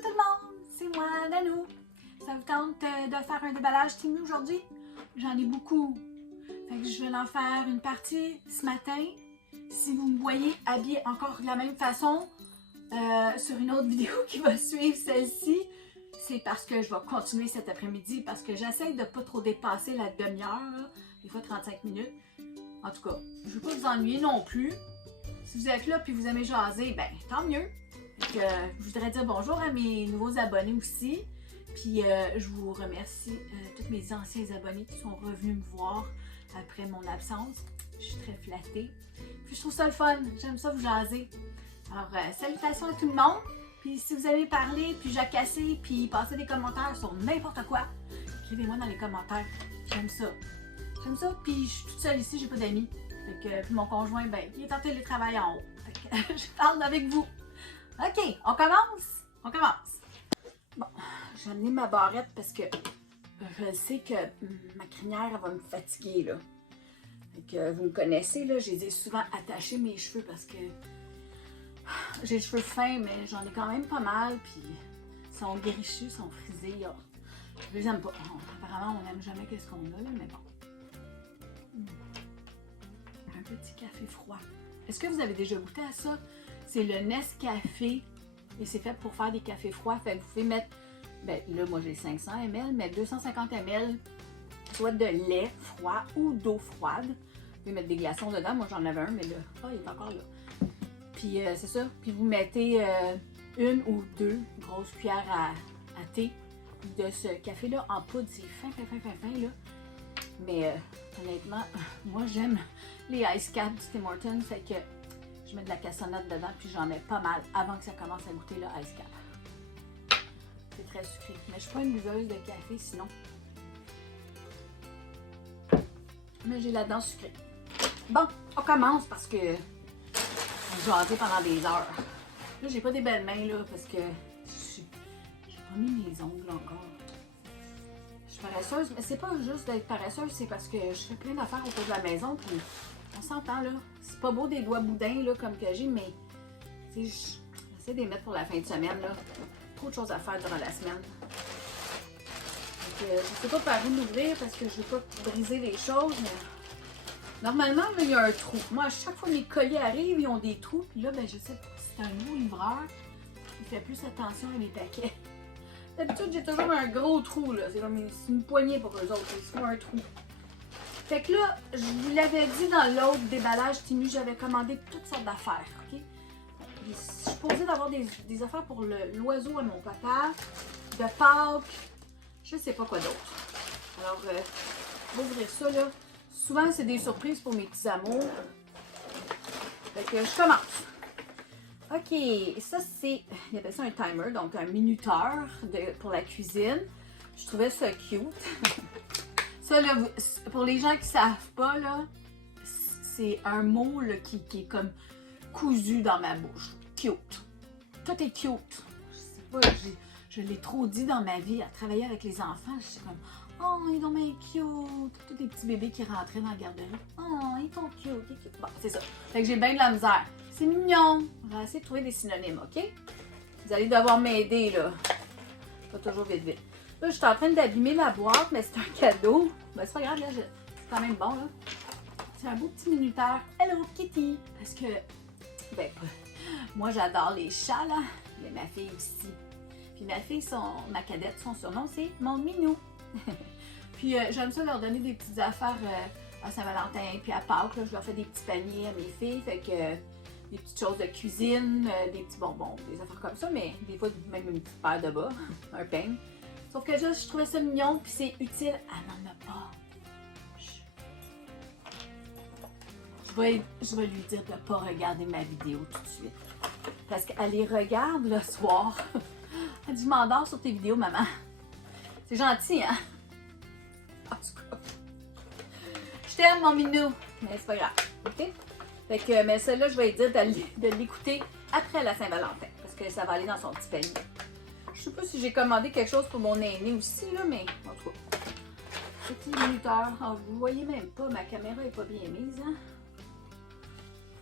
tout le monde, c'est moi, Nanou. Ça vous tente de faire un déballage Temu aujourd'hui? J'en ai beaucoup. Fait que je vais en faire une partie ce matin. Si vous me voyez habillée encore de la même façon sur une autre vidéo qui va suivre celle-ci, c'est parce que je vais continuer cet après-midi parce que j'essaie de pas trop dépasser la demi-heure, des fois 35 minutes. En tout cas, je ne veux pas vous ennuyer non plus. Si vous êtes là et vous aimez jaser, ben tant mieux. Donc, je voudrais dire bonjour à mes nouveaux abonnés aussi. Puis je vous remercie tous mes anciens abonnés qui sont revenus me voir après mon absence. Je suis très flattée. Puis je trouve ça le fun. J'aime ça vous jaser. Alors, salutations à tout le monde. Puis si vous avez parlé, puis jacasser, puis passer des commentaires sur n'importe quoi, écrivez-moi dans les commentaires. J'aime ça. J'aime ça. Puis je suis toute seule ici, j'ai pas d'amis. Fait que puis mon conjoint, ben, il est en télétravail en haut. Fait que je parle avec vous. OK, on commence? On commence. Bon, j'ai amené ma barrette parce que je sais que ma crinière, elle va me fatiguer, là. Fait que vous me connaissez, là, j'ai souvent attaché mes cheveux parce que j'ai les cheveux fins, mais j'en ai quand même pas mal, puis ils sont grichus, ils sont frisés. Là. Je les aime pas. Apparemment, on n'aime jamais qu'est-ce qu'on a, là, mais bon. Un petit café froid. Est-ce que vous avez déjà goûté à ça? C'est le Nescafé et c'est fait pour faire des cafés froids. Fait que vous pouvez mettre, ben là, moi j'ai 500 ml, mais 250 ml, soit de lait froid ou d'eau froide. Vous pouvez mettre des glaçons dedans. Moi j'en avais un, mais là, il est encore là. Puis c'est ça. Puis vous mettez une ou deux grosses cuillères à thé de ce café-là en poudre. C'est fin, là. Mais honnêtement, moi j'aime les Ice Caps du Tim Hortons. Fait que je mets de la cassonade dedans, puis j'en mets pas mal avant que ça commence à goûter le Ice Cap. C'est très sucré. Mais je suis pas une buveuse de café sinon. Mais j'ai la dent sucrée. Bon, on commence parce que je vais jaser pendant des heures. Là, j'ai pas des belles mains, là, parce que j'ai pas mis mes ongles encore. Je suis paresseuse, mais c'est pas juste d'être paresseuse, c'est parce que je fais plein d'affaires autour de la maison, puis on s'entend, là. C'est pas beau des doigts boudins, là, comme que j'ai, mais j'essaie de les mettre pour la fin de semaine, là. Trop de choses à faire durant la semaine. Donc, je sais pas par où l'ouvrir, parce que je veux pas briser les choses, mais normalement, là, il y a un trou. Moi, à chaque fois que mes colis arrivent, ils ont des trous. Puis là, ben, je sais pas si c'est un nouveau livreur. Il fait plus attention à mes paquets. D'habitude, j'ai toujours un gros trou, là. C'est comme une poignée pour eux autres. C'est souvent un trou. Fait que là, je vous l'avais dit dans l'autre déballage Temu, j'avais commandé toutes sortes d'affaires, OK? Je suis supposée d'avoir des affaires pour l'oiseau à mon papa, de Pâques, je sais pas quoi d'autre. Alors, je vais ouvrir ça, là. Souvent, c'est des surprises pour mes petits amours. Fait que je commence. OK, ça c'est, il appelle ça un timer, donc un minuteur pour la cuisine. Je trouvais ça cute. Ça, là, pour les gens qui savent pas, là, c'est un mot là, qui est comme cousu dans ma bouche. Cute. Tout est cute. Je sais pas, je l'ai trop dit dans ma vie, à travailler avec les enfants. Je suis comme, oh, ils sont bien cute. Tous des petits bébés qui rentraient dans la garderie. Oh, ils sont cute. Bon, c'est ça. Fait que j'ai bien de la misère. C'est mignon. On va essayer de trouver des synonymes, OK? Vous allez devoir m'aider, là. Pas toujours vite. Là, je suis en train d'abîmer la boîte, mais c'est un cadeau. Ben, c'est pas grave, là. C'est quand même bon, là. C'est un beau petit minuteur. Hello, Kitty. Parce que, ben, moi, j'adore les chats, là. Mais ma fille aussi. Puis ma fille, ma cadette, son surnom, c'est mon minou. Puis j'aime ça leur donner des petites affaires à Saint-Valentin, puis à Pâques, là, je leur fais des petits paniers à mes filles, fait que des petites choses de cuisine, des petits bonbons, des affaires comme ça, mais des fois même une petite paire de bas, un peigne. Sauf que je trouvais ça mignon, puis c'est utile, elle n'en a pas. Je vais lui dire de ne pas regarder ma vidéo tout de suite, parce qu'elle les regarde le soir. Elle dit, je m'endors sur tes vidéos, maman. C'est gentil, hein? En tout cas. Je t'aime, mon minou. Mais c'est pas grave. OK? Fait que, mais celle-là, je vais lui dire de l'écouter après la Saint-Valentin. Parce que ça va aller dans son petit panier. Je sais pas si j'ai commandé quelque chose pour mon aîné aussi, là, mais en tout cas. Petit minuteur. Oh, vous voyez même pas, ma caméra est pas bien mise, hein?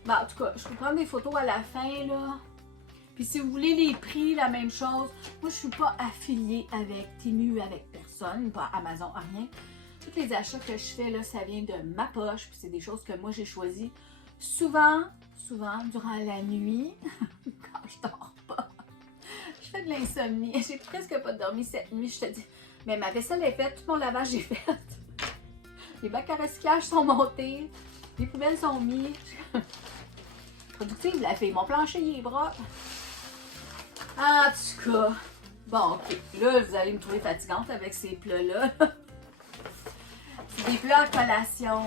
Bon, en tout cas, je vais prendre des photos à la fin, là. Puis si vous voulez les prix, la même chose. Moi, je suis pas affiliée avec Temu, avec personne, pas Amazon, rien. Tous les achats que je fais, là, ça vient de ma poche. Puis c'est des choses que moi, j'ai choisies souvent, durant la nuit, quand je dors pas. Je fais de l'insomnie. J'ai presque pas dormi cette nuit, je te dis. Mais ma vaisselle est faite, tout mon lavage est fait. Les bacs à recyclage sont montés. Les poubelles sont mises. Productive, la fille. Mon plancher, il est propre. En tout cas, bon, ok. Là, vous allez me trouver fatigante avec ces plats-là. C'est des plats à collation.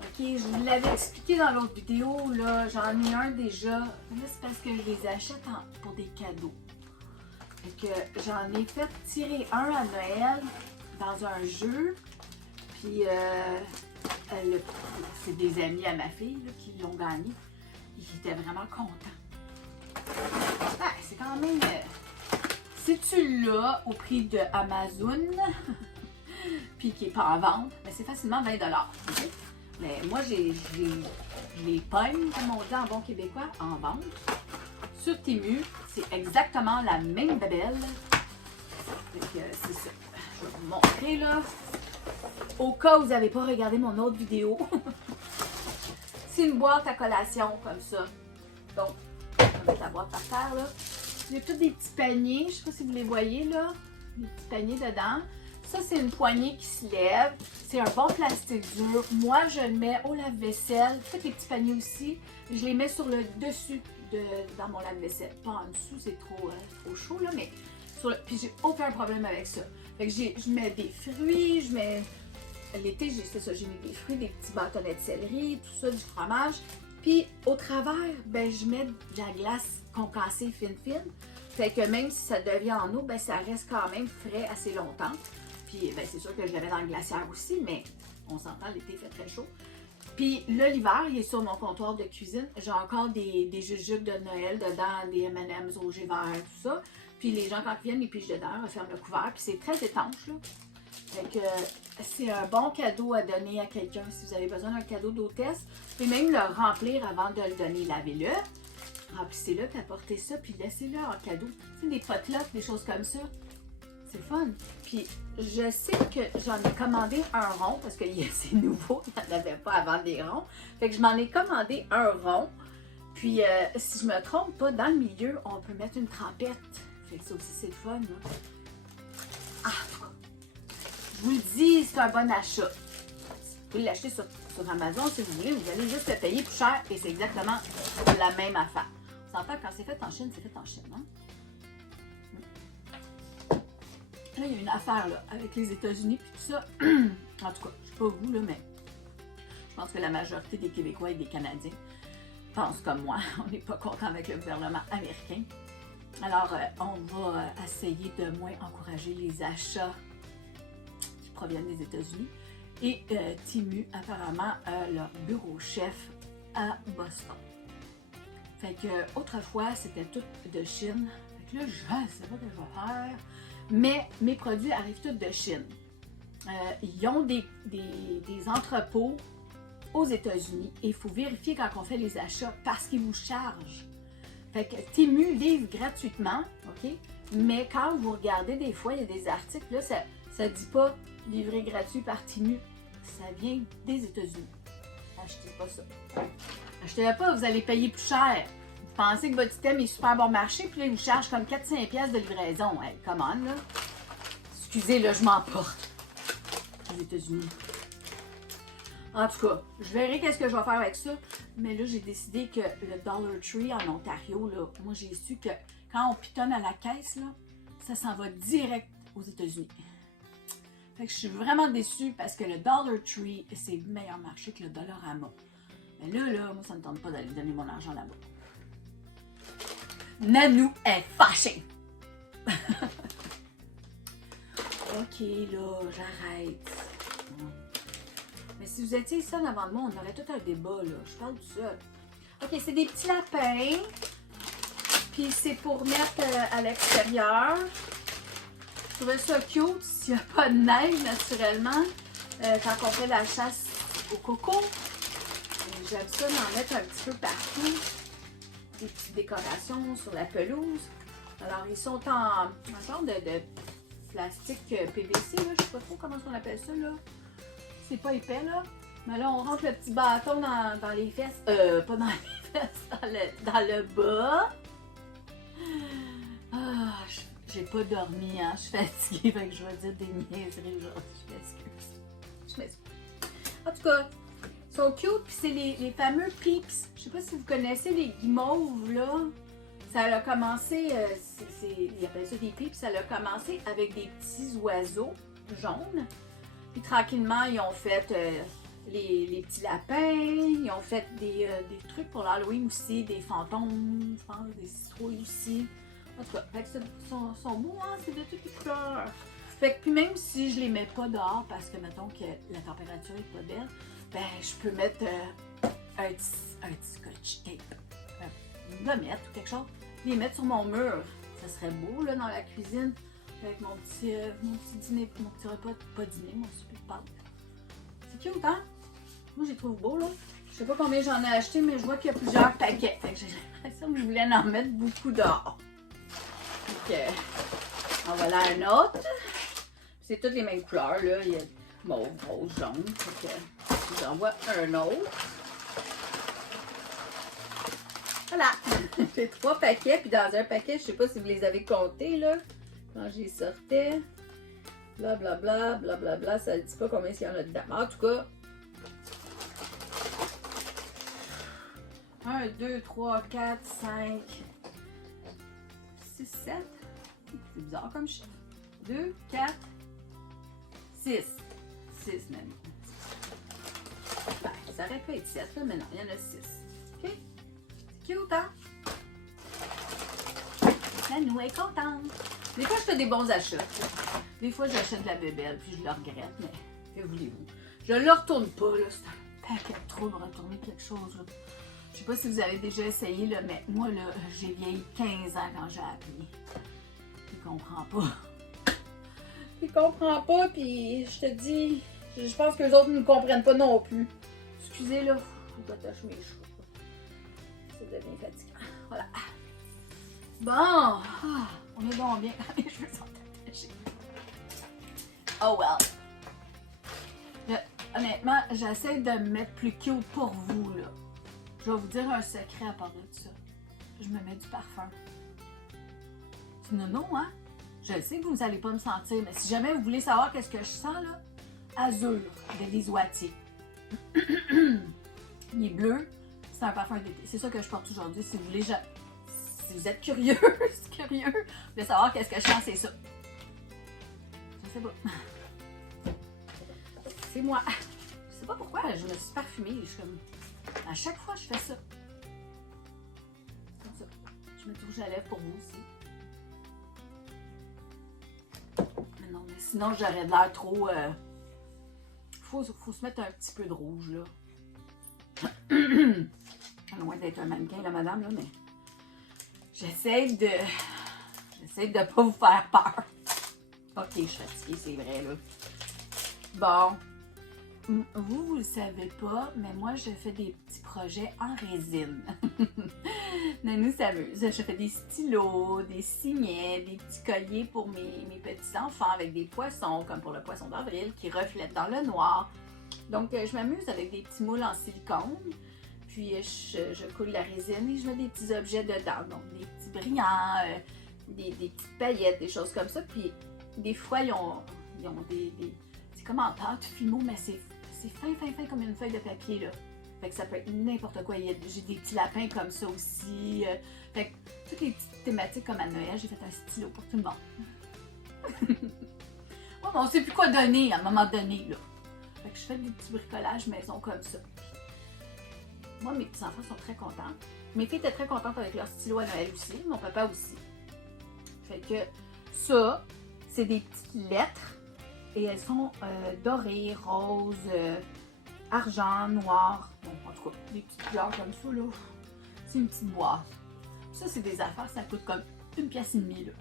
Ok, je vous l'avais expliqué dans l'autre vidéo, là. J'en ai un déjà. Là, c'est parce que je les achète pour des cadeaux. Fait que j'en ai fait tirer un à Noël dans un jeu. Puis, c'est des amis à ma fille là, qui l'ont gagné. Ils étaient vraiment contents. Ah, c'est quand même... si tu l'as au prix de Amazon, puis qui n'est pas en vente, ben c'est facilement 20 $. Okay? Mais moi, je les pogne, comme on dit en bon québécois, en vente. Sur Temu, c'est exactement la même babelle. C'est ça. Je vais vous montrer là. Au cas où vous n'avez pas regardé mon autre vidéo. C'est une boîte à collation comme ça. Donc, on va mettre la boîte par terre là. Il y a tous des petits paniers, je ne sais pas si vous les voyez là. Des petits paniers dedans. Ça, c'est une poignée qui se lève. C'est un bon plastique dur. Moi, je le mets au lave-vaisselle. Faites les petits paniers aussi. Je les mets sur le dessus dans mon lave-vaisselle. Pas en dessous, c'est trop chaud là, mais puis j'ai aucun problème avec ça. Fait que je mets des fruits, je mets... L'été, c'est ça, j'ai mis des fruits, des petits bâtonnets de céleri, tout ça, du fromage. Puis au travers, ben je mets de la glace concassée fine. Fait que même si ça devient en eau, ben ça reste quand même frais assez longtemps. Puis ben c'est sûr que je le mets dans le glaciaire aussi, mais on s'entend, l'été fait très chaud. Puis là, l'hiver, il est sur mon comptoir de cuisine. J'ai encore des jujubes de Noël dedans, des M&M's rouge et vert, tout ça. Puis les gens, quand ils viennent, ils pigent dedans, referment le couvert. Puis c'est très étanche, là. Fait que c'est un bon cadeau à donner à quelqu'un si vous avez besoin d'un cadeau d'hôtesse. Vous pouvez même le remplir avant de le donner. Lavez-le, remplissez-le, puis apportez ça, puis laissez-le en cadeau. Tu sais, des potlucks, des choses comme ça. C'est fun. Puis je sais que j'en ai commandé un rond, parce que c'est nouveau, il n'y en avait pas avant des ronds. Fait que je m'en ai commandé un rond. Puis si je me trompe pas, dans le milieu, on peut mettre une trempette. Fait que ça aussi, c'est le fun, là. Ah! Je vous le dis, c'est un bon achat. Vous pouvez l'acheter sur Amazon si vous voulez. Vous allez juste le payer plus cher et c'est exactement la même affaire. On s'entend quand c'est fait en Chine, c'est fait en Chine. Hein? Là, il y a une affaire là, avec les États-Unis et tout ça. En tout cas, je ne sais pas vous, là, mais je pense que la majorité des Québécois et des Canadiens pensent comme moi. On n'est pas content avec le gouvernement américain. Alors, on va essayer de moins encourager les achats proviennent des États-Unis. Et Temu, apparemment, leur bureau chef à Boston. Fait que autrefois, c'était tout de Chine. Fait que là, je sais pas ce que je vais faire. Mais mes produits arrivent tous de Chine. Ils ont des entrepôts aux États-Unis et il faut vérifier quand on fait les achats parce qu'ils vous chargent. Fait que Temu livre gratuitement, OK? Mais quand vous regardez des fois, il y a des articles, là, ça ne dit pas livré gratuit par Temu. Ça vient des États-Unis. Achetez pas ça. Achetez-le pas, vous allez payer plus cher. Vous pensez que votre item est super bon marché, puis là, il vous charge comme 4-5$ de livraison. Hey, come on, là. Excusez, là, je m'emporte. Les États-Unis. En tout cas, je verrai qu'est-ce que je vais faire avec ça. Mais là, j'ai décidé que le Dollar Tree en Ontario, là, moi, j'ai su que quand on pitonne à la caisse, là, ça s'en va direct aux États-Unis. Fait que je suis vraiment déçue parce que le Dollar Tree, c'est le meilleur marché que le Dollarama. Mais là, moi, ça ne me tente pas d'aller donner mon argent là-bas. Nanou est fâchée. Ok, là, j'arrête. Mais si vous étiez seul avant de moi, on aurait tout un débat, là. Je parle tout seul. Ok, c'est des petits lapins. Puis c'est pour mettre à l'extérieur. Je trouvais ça cute s'il n'y a pas de neige, naturellement, quand on fait la chasse au coco. J'aime ça d'en mettre un petit peu partout. des petites décorations sur la pelouse. Alors, ils sont en genre de plastique PVC, là. Je sais pas trop comment on appelle ça, là. C'est pas épais, là. Mais là, on rentre le petit bâton dans les fesses. Pas dans les fesses, dans le bas. Ah, j'ai pas dormi, hein. Je suis fatiguée, fait que je vais dire des niaiseries aujourd'hui. Je m'excuse. En tout cas, ils sont cute, puis c'est les fameux Peeps. Je sais pas si vous connaissez les guimauves, là. Ça a commencé, ils appellent ça des Peeps, ça a commencé avec des petits oiseaux jaunes. Puis tranquillement, ils ont fait les petits lapins, ils ont fait des trucs pour l'Halloween aussi, des fantômes, je pense, des citrouilles aussi. En tout cas, ils sont beaux, hein, c'est de toutes les couleurs. Fait que puis même si je les mets pas dehors parce que mettons que la température est pas belle, ben je peux mettre un petit scotch tape, une gommette ou quelque chose, les mettre sur mon mur. Ça serait beau là dans la cuisine avec mon petit dîner, mon petit repas, pas dîner, mon souper de pâtes. C'est cute, hein? Moi je les trouve beaux là. Je sais pas combien j'en ai acheté, mais je vois qu'il y a plusieurs paquets. Fait que j'ai l'impression que je voulais en mettre beaucoup dehors. Donc, en voilà un autre. C'est toutes les mêmes couleurs, là. Il y a mauve, rose, jaune. Fait que j'en vois un autre. Voilà! J'ai 3 paquets, puis dans un paquet, je sais pas si vous les avez comptés, là. Quand j'y sortais. Blablabla, blablabla. Ça ne dit pas combien il y en a dedans. En tout cas. 1, 2, 3, 4, 5, 6, 7. C'est bizarre comme chiffre. 2, 4, 6. 6 même. Ben, ça aurait pu être 7, là, mais non, il y en a 6. OK? C'est cute, hein? La nous est contente. Des fois, je fais des bons achats. Des fois, j'achète de la bébelle, puis je le regrette, mais que voulez-vous? Je le retourne pas, là. C'est un paquet de trop de retourner quelque chose, là. Je sais pas si vous avez déjà essayé, là, mais moi, là, j'ai vieilli 15 ans quand j'ai appris. Il comprend pas. Il comprend pas, puis je te dis, je pense que les autres ne comprennent pas non plus. Excusez, là, faut que j'attache mes cheveux. Ça devient fatigant. Voilà. Bon, on est donc bien quand les cheveux sont attachés. Oh well. Honnêtement, j'essaie de me mettre plus cute pour vous, là. Je vais vous dire un secret à part de ça. Je me mets du parfum. C'est nono, hein? Je sais que vous n'allez pas me sentir, mais si jamais vous voulez savoir qu'est-ce que je sens, là, azur de Lisoitier. Il est bleu, c'est un parfum d'été. C'est ça que je porte aujourd'hui. Si vous voulez, si vous êtes curieux, de savoir qu'est-ce que je sens, c'est ça. Je sais pas. C'est moi. Je sais pas pourquoi, je me suis parfumée. Je suis comme... À chaque fois, je fais ça. Comme ça. Je mets du rouge à lèvres pour vous aussi. Mais non, mais sinon, j'aurais l'air trop... Faut se mettre un petit peu de rouge, là. Loin d'être un mannequin, la madame, là, mais... J'essaie de pas vous faire peur. Ok, je suis fatiguée, c'est vrai, là. Bon. Vous le savez pas, mais moi, je fais des petits projets en résine. Nanou s'amuse. Je fais des stylos, des signets, des petits colliers pour mes petits-enfants avec des poissons, comme pour le poisson d'avril, qui reflètent dans le noir. Donc, je m'amuse avec des petits moules en silicone. Puis, je coule la résine et je mets des petits objets dedans. Donc, des petits brillants, des petites paillettes, des choses comme ça. Puis, des fois, ils ont des commentaires tout fimo, mais c'est fin comme une feuille de papier, là. Fait que ça peut être n'importe quoi. J'ai des petits lapins comme ça aussi. Fait que toutes les petites thématiques comme à Noël, j'ai fait un stylo pour tout le monde. Oh, on sait plus quoi donner à un moment donné, là. Fait que je fais des petits bricolages maison comme ça. Moi, mes petits-enfants sont très contents. Mes filles étaient très contentes avec leur stylo à Noël aussi. Mon papa aussi. Fait que ça, c'est des petites lettres. Et elles sont dorées, roses, argent, noir. Bon, en tout cas, des petites couleurs comme ça, là. C'est une petite boîte. Ça, c'est des affaires, ça coûte comme 1,5 pièce, là.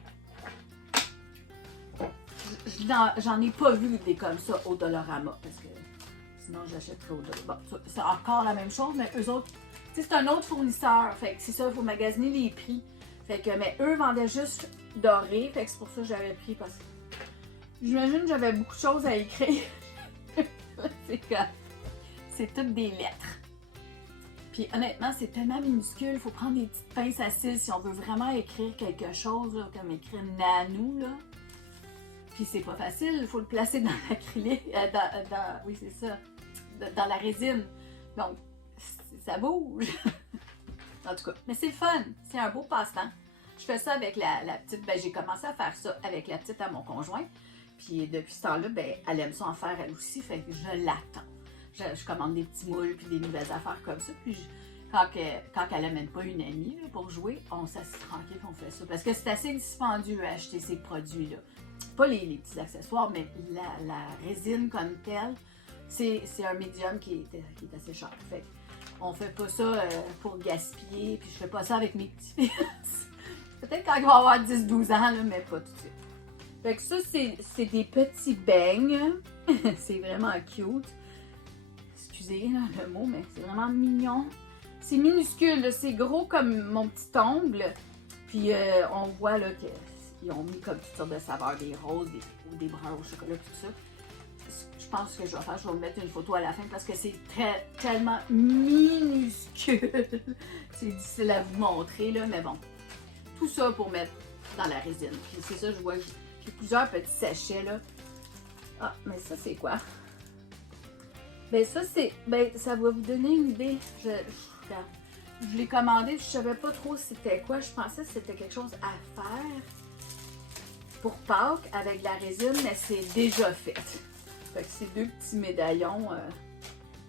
J'en ai pas vu des comme ça au Dollarama, parce que sinon j'achèterais au Dollarama. Bon, c'est encore la même chose, mais eux autres, sais, c'est un autre fournisseur. Fait que c'est ça, il faut magasiner les prix. Fait que, mais eux vendaient juste doré. Fait que c'est pour ça que j'avais pris parce que j'imagine que j'avais beaucoup de choses à écrire. C'est toutes des lettres. Puis honnêtement, c'est tellement minuscule, il faut prendre des petites pinces à cils si on veut vraiment écrire quelque chose, là, comme écrire Nanou, là. Puis c'est pas facile, il faut le placer dans l'acrylique, oui c'est ça, dans la résine. Donc, ça bouge. En tout cas, mais c'est le fun, c'est un beau passe-temps. Je fais ça avec la petite, ben j'ai commencé à faire ça avec la petite à mon conjoint. Puis depuis ce temps-là, ben elle aime ça en faire elle aussi, fait que je l'attends. Je commande des petits moules puis des nouvelles affaires comme ça. Puis quand elle n'amène pas une amie là, pour jouer, on s'assied tranquille et on fait ça. Parce que c'est assez dispendieux à acheter ces produits-là. Pas les petits accessoires, mais la résine comme telle, c'est un médium qui est assez cher. Fait on fait pas ça pour gaspiller. Puis je fais pas ça avec mes petits fils. Peut-être quand ils vont avoir 10-12 ans, là, mais pas tout de suite. Fait que ça, c'est des petits beignes. C'est vraiment cute. Excusez là, le mot, mais c'est vraiment mignon. C'est minuscule, c'est gros comme mon petit ongle. Puis on voit là qu'ils ont mis comme toutes sortes de saveurs, des roses, ou des bruns au chocolat, tout ça. Je pense que je vais faire, je vais vous mettre une photo à la fin parce que c'est tellement minuscule. C'est difficile à vous montrer, là, mais bon. Tout ça pour mettre dans la résine. Puis c'est ça, je vois que j'ai plusieurs petits sachets, là. Ah, mais ça, c'est quoi? Ben ça, ça va vous donner une idée. Je l'ai commandé, je savais pas trop c'était quoi. Je pensais que c'était quelque chose à faire pour Pâques avec de la résine, mais c'est déjà fait. Fait que c'est deux petits médaillons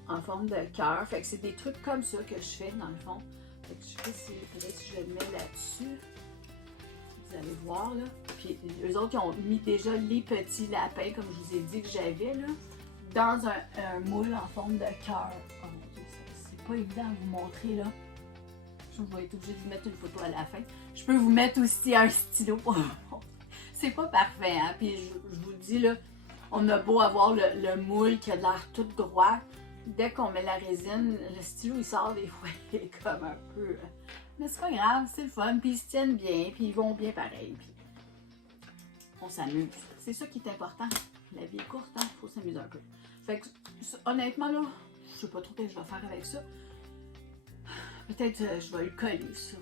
en forme de cœur. Fait que c'est des trucs comme ça que je fais dans le fond. Fait que je sais pas si peut-être si je le mets là-dessus. Vous allez voir là. Puis eux autres, ils ont mis déjà les petits lapins, comme je vous ai dit que j'avais là, dans un moule en forme de cœur. Oh mon Dieu, c'est pas évident à vous montrer là. Je vais être obligée de vous mettre une photo à la fin. Je peux vous mettre aussi un stylo pour vous montrer. C'est pas parfait, hein. Puis je vous le dis là, on a beau avoir le moule qui a l'air tout droit. Dès qu'on met la résine, le stylo il sort des fois, il est comme un peu. Mais c'est pas grave, c'est le fun, puis ils se tiennent bien, puis ils vont bien pareil, puis on s'amuse. C'est ça qui est important. La vie est courte, hein, il faut s'amuser un peu. Fait que, honnêtement, là, je sais pas trop ce que je vais faire avec ça. Peut-être je vais le coller sur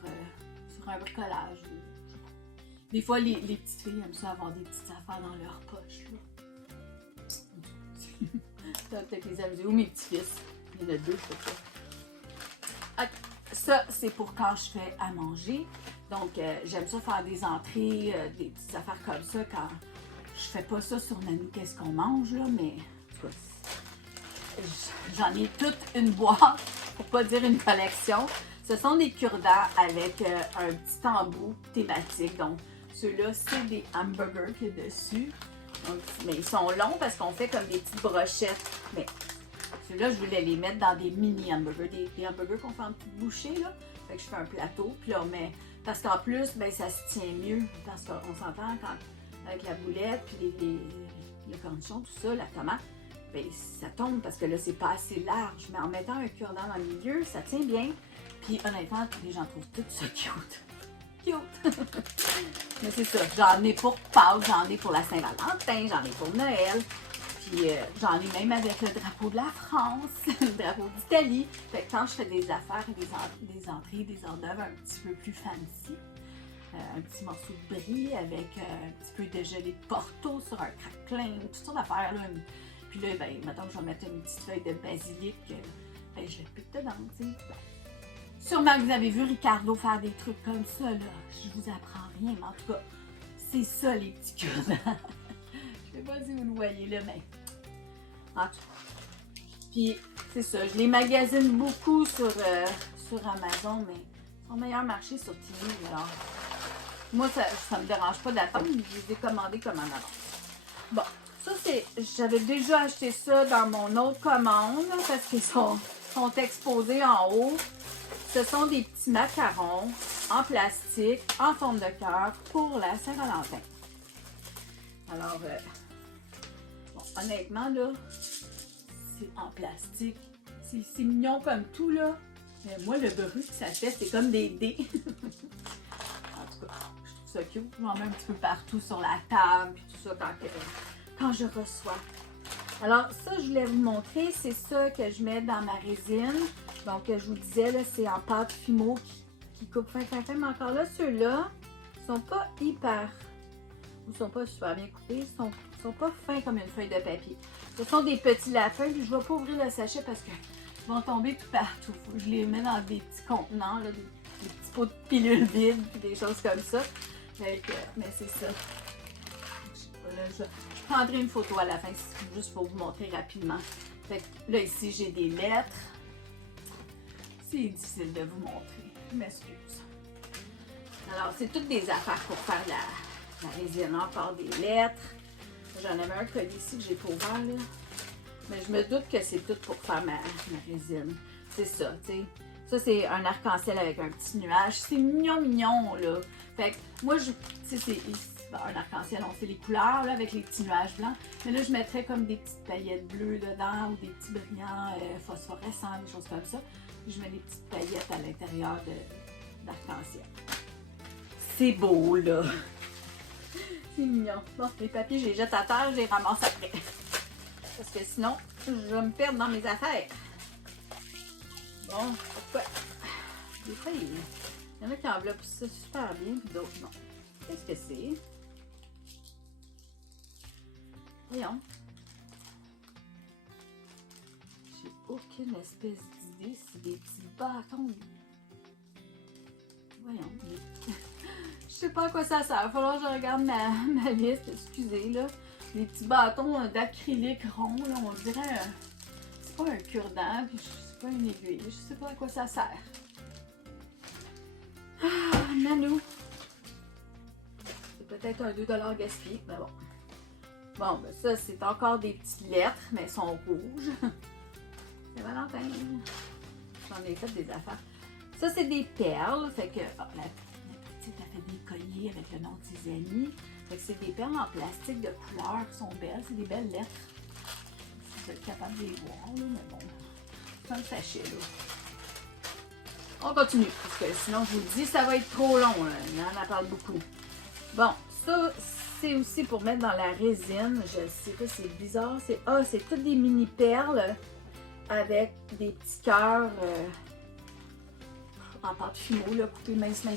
un bricolage. Des fois, les petites filles aiment ça avoir des petites affaires dans leur poche, là. Ça va peut-être les amuser. Ou mes petits-fils. Il y en a deux, c'est ça. Ça, c'est pour quand je fais à manger. Donc, j'aime ça faire des entrées, des petites affaires comme ça quand je fais pas ça sur Nanou qu'est-ce qu'on mange, là, mais en tout cas, j'en ai toute une boîte, pour pas dire une collection. Ce sont des cure-dents avec un petit embout thématique. Donc, ceux-là, c'est des hamburgers qu'il y a dessus. Donc, mais ils sont longs parce qu'on fait comme des petites brochettes. Mais ceux-là, je voulais les mettre dans des mini hamburgers, des hamburgers qu'on fait en petites bouchées, là. Fait que je fais un plateau, puis là, on met. Parce qu'en plus, ben, ça se tient mieux. Parce qu'on s'entend avec la boulette, puis le cornichon, tout ça, la tomate, ben, ça tombe parce que là, c'est pas assez large. Mais en mettant un cure-dent dans le milieu, ça tient bien. Puis honnêtement, les gens trouvent tout ça cute. Cute! Mais c'est ça, j'en ai pour Pâques, j'en ai pour la Saint-Valentin, j'en ai pour Noël. Puis j'en ai même avec le drapeau de la France, le drapeau d'Italie. Fait que quand je fais des affaires, des entrées, des hors d'œuvre un petit peu plus fancy, un petit morceau de brie avec un petit peu de gelée de Porto sur un craquelin, toutes sortes d'affaires là. Puis là, ben, mettons que je vais mettre une petite feuille de basilic, ben, je le pique dedans, tu sais. Sûrement que vous avez vu Ricardo faire des trucs comme ça, là. Je vous apprends rien, mais en tout cas, c'est ça les petits cure-dents. Je sais pas si vous le voyez là, mais en tout cas. Puis, c'est ça, je les magasine beaucoup sur Amazon, mais son meilleur marché sur Temu, alors. Moi, ça me dérange pas d'attendre, mais je les ai commandés comme en avance. Bon, ça c'est, j'avais déjà acheté ça dans mon autre commande, parce qu'ils sont exposés en haut. Ce sont des petits macarons en plastique, en forme de cœur pour la Saint-Valentin. Alors, bon, honnêtement, là, c'est en plastique. C'est mignon comme tout, là. Mais moi, le bruit que ça fait, c'est comme des dés. En tout cas, je trouve ça cute. J'en mets un petit peu partout sur la table, puis tout ça quand je reçois. Alors, ça, je voulais vous montrer. C'est ça que je mets dans ma résine. Donc, je vous disais, là, c'est en pâte Fimo qui coupe fin. Mais encore là, ceux-là, ils sont pas hyper... Ils sont pas super bien coupés. Ils sont pas fins comme une feuille de papier. Ce sont des petits lapins. Puis je vais pas ouvrir le sachet parce qu'ils vont tomber tout partout. Faut que je les mets dans des petits contenants, là, des petits pots de pilules vides, puis des choses comme ça. Mais c'est ça. Je prendrai une photo à la fin, juste pour vous montrer rapidement. Fait que là, ici, j'ai des lettres. C'est difficile de vous montrer. Je m'excuse. Alors, c'est toutes des affaires pour faire la résine. Encore des lettres. J'en avais un collier ici que j'ai pas ouvert, là. Mais je me doute que c'est tout pour faire ma résine. C'est ça, tu sais. Ça, c'est un arc-en-ciel avec un petit nuage. C'est mignon, mignon, là. Fait que moi, tu sais, c'est un arc-en-ciel, on fait les couleurs, là, avec les petits nuages blancs. Mais là, je mettrais comme des petites paillettes bleues dedans ou des petits brillants phosphorescents, des choses comme ça. Puis je mets des petites paillettes à l'intérieur d'arc-en-ciel. C'est beau, là. C'est mignon. Bon, les papiers, je les jette à terre, je les ramasse après. Parce que sinon, je vais me perdre dans mes affaires. Bon, pourquoi? Des fois, il y en a qui enveloppent ça super bien, puis d'autres non. Qu'est-ce que c'est? Voyons. J'ai aucune espèce d'idée. C'est des petits bâtons. Voyons. Je sais pas à quoi ça sert. Il va falloir que je regarde ma liste. Excusez, là. Des petits bâtons d'acrylique rond, là. On dirait... c'est pas un cure-dent, puis c'est pas une aiguille. Je sais pas à quoi ça sert. Ah, nanou. C'est peut-être un 2 $ gaspillé, mais bon. Bon, ben ça, c'est encore des petites lettres, mais elles sont rouges. C'est Valentin. J'en ai fait des affaires. Ça, c'est des perles. Fait que la petite a fait des colliers avec le nom de ses amis. Fait que c'est des perles en plastique de couleur qui sont belles. C'est des belles lettres. Je vais être capable de les voir, là, mais bon. C'est un sachet, là. On continue, parce que sinon, je vous le dis, ça va être trop long. Là. On en parle beaucoup. Bon, ça, c'est aussi pour mettre dans la résine. Je sais pas, c'est bizarre. C'est toutes des mini perles avec des petits cœurs en pâte Fimo, là, coupés mince, là.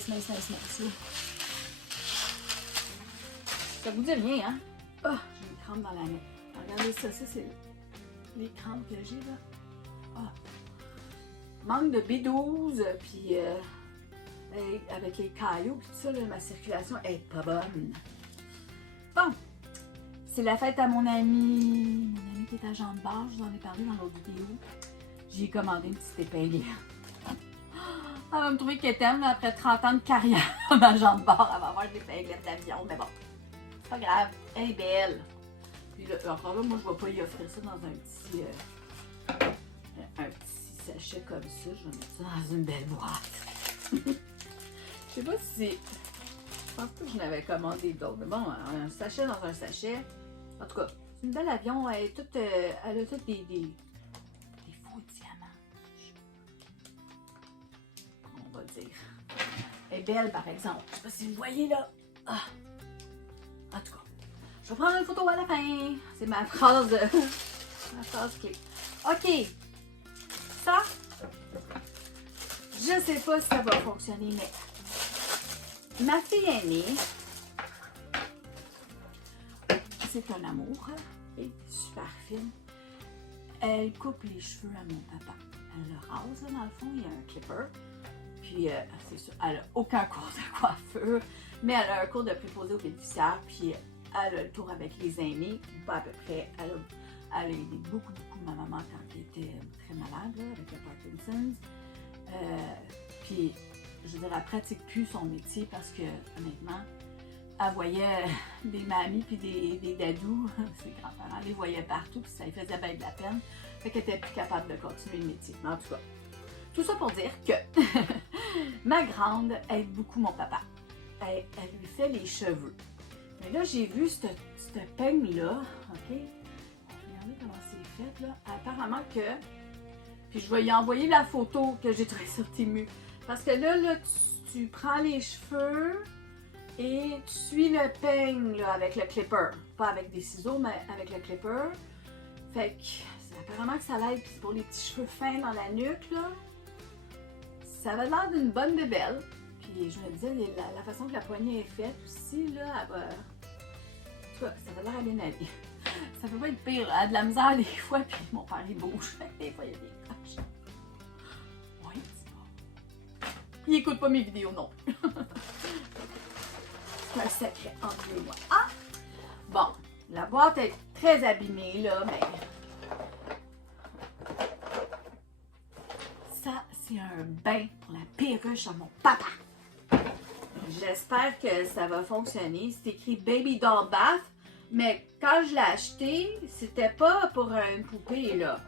Ça vous dit rien, hein? Ah, j'ai une crampe dans la main. Regardez ça, c'est les crampes que j'ai, là. Ah! Manque de B12, puis avec les cailloux, puis tout ça, là, ma circulation est pas bonne. Bon, c'est la fête à mon ami qui est agent de bar, je vous en ai parlé dans l'autre vidéo. J'ai commandé une petite épingle. Elle va me trouver qu'étaine, après 30 ans de carrière comme agent de bar, elle va avoir des épinglettes d'avion, mais bon, c'est pas grave, elle est belle. Puis là, encore là, moi, je vais pas y offrir ça dans un petit sachet comme ça, je vais mettre ça dans une belle boîte. Je sais pas si... Je pense pas que je n'avais commandé d'autres. Mais bon, un sachet dans un sachet. En tout cas, c'est une belle avion. Elle a toutes des faux diamants. On va dire. Elle est belle, par exemple. Je sais pas si vous voyez là. Ah. En tout cas, je vais prendre une photo à la fin. C'est ma phrase, ma phrase clé. OK. Ça, je sais pas si ça va fonctionner, mais ma fille aînée, c'est un amour, elle est super fine. Elle coupe les cheveux à mon papa. Elle le rase, là, dans le fond, il y a un clipper. Puis, c'est sûr, elle n'a aucun cours de coiffure, mais elle a un cours de préposé aux bénéficiaires, puis elle a le tour avec les aînés, puis pas à peu près. Elle a aidé beaucoup ma maman quand elle était très malade, là, avec le Parkinson's. Puis, je veux dire, elle pratique plus son métier parce que, honnêtement, elle voyait des mamies puis des dadous, ses grands-parents, elle les voyait partout, puis ça lui faisait bien de la peine. Fait qu'elle était plus capable de continuer le métier. Mais en tout cas, tout ça pour dire que ma grande aide beaucoup mon papa. Elle lui fait les cheveux. Mais là, j'ai vu cette peigne-là, OK? Regardez comment c'est fait, là. Apparemment que... Puis je vais lui envoyer la photo que j'ai trouvée sur Temu. Parce que là, tu prends les cheveux et tu suis le peigne là, avec le clipper. Pas avec des ciseaux, mais avec le clipper. Fait que apparemment que ça l'aide. Puis pour les petits cheveux fins dans la nuque, là, ça avait l'air d'une bonne bébelle. Puis je me disais, la façon que la poignée est faite aussi, là, elle va... En tout cas, ça va l'air à bien aller. Ça peut pas être pire. Elle a de la misère des fois, puis mon père il bouge. Fait que des fois, il y a des craches. Oui, c'est bon. Il écoute pas mes vidéos non plus. C'est un secret entre lui et moi. Ah! Bon, la boîte est très abîmée, là, mais... Ça, c'est un bain pour la perruche à mon papa. J'espère que ça va fonctionner. C'est écrit Baby Doll Bath, mais quand je l'ai acheté, c'était pas pour une poupée, là.